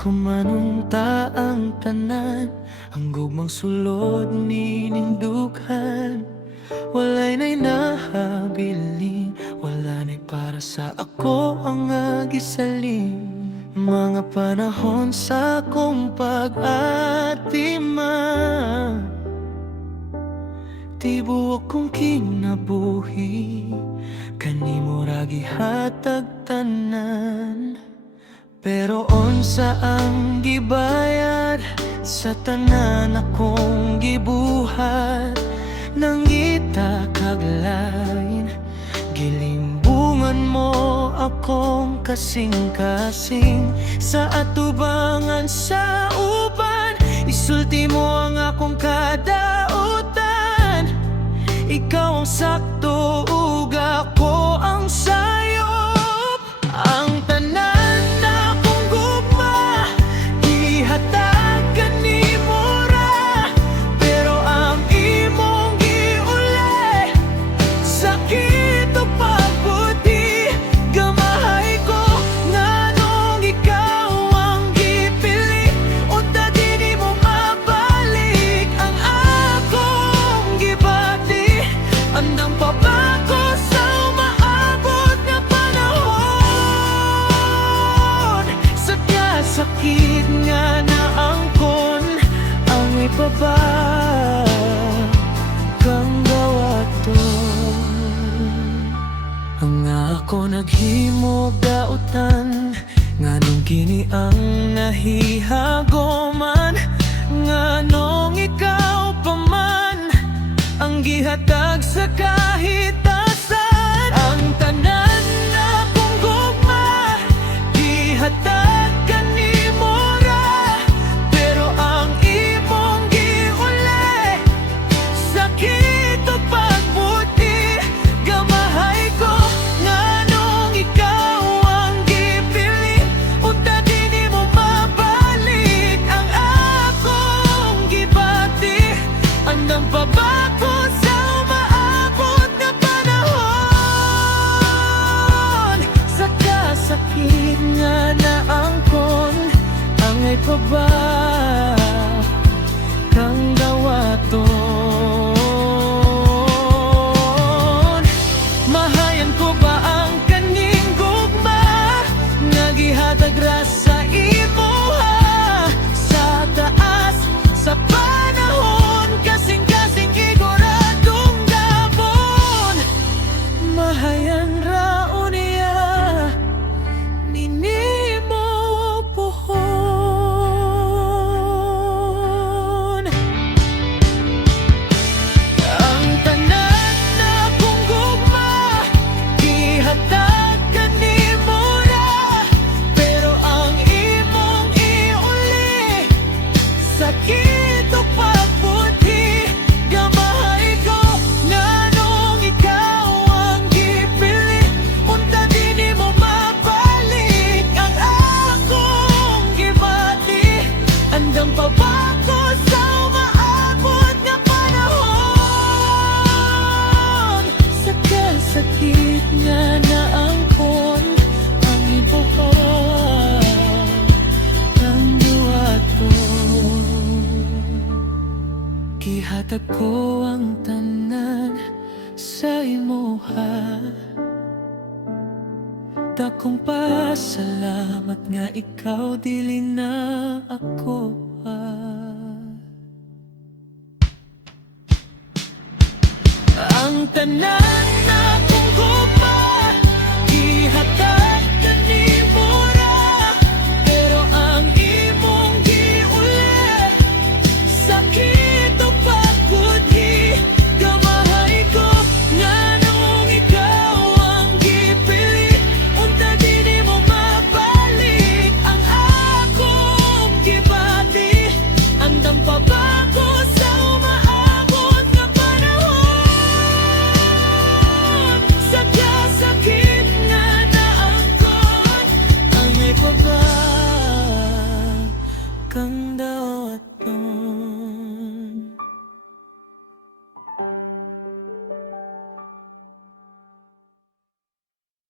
Kumanunta ang tanan, ang gugmang sulod ni nindughan. Walay na'y nahabiling, wala na'y para sa ako ang agisaling. Mga panahon sa kong pag-atima, tibuok kong kinabuhi, kanimo ra gihatag tanan. Pero unsa ang gibayad sa tanan akong gibuhat, nang kita kaglain, gilimbungan mo akong kasing-kasing. Sa atubangan sa uban, isulti mo ang akong kadautan. Ikaw ang sakto, ug ako ang sayop. Ang tanan na akong gugma, gihatag kanimo ra. Pero ang imong giuli, sakit o pagbuti. Gamahay ko nganong ikaw ang gipili, unta di mo mabalik ang akong gibati. Andam pa ba ko sa umaabot nga panahon? Sakit nga naangkon, ang ibaba kang gawaton. Ang ako naghimo dautan, nganong kini ang nahihagoman. Nganong ikaw pa man ang gihatag sa kahitasan. Ang tanan na akong gugma, gihatag kanimo ra. Pero ang imong giuli, sakit o pagbuti. Gamahay ko nganong ikaw ang gipili, unta di mo mabalik ang akong gibati. Andam pa ba ko sa umaabot na panahon? Sa kasakit nga naangkon, angay pa ba kang gawaton? Mahayan ko ba ang kaning gugma, nga gihatag ra sa imuha? Sa taas, sa panahon, kasing-kasing iguradong gabon. Mahayan ra unya, ninimo pohon. Ang tanan na akong gugma, gihatag kanimo ra. Pero ang imong iuli, sakit o pagbuti. Gamahay ko nganong ikaw ang gipili, unta di mo mabalik ang akong gibati. Andam pa ba ko sa umaabot nga panahon? Sa kasakit nga naangkon, ang ibuka ang duwaton. Gihatag ko ang tanan sa imuha. Dakong pasalamat nga ikaw dili na ako pa. Ang tanan na akong gugma, gihatag kanimo ra. Pero ang imong giuli, sakit o pagbuti. Gamahay ko nganong ikaw ang gipili, unta di mo mabalik ang akong gibati. Andam pa ba ko sa umaabot nga panahon? Sa kasakit nga naangkon, ang may pa ba kang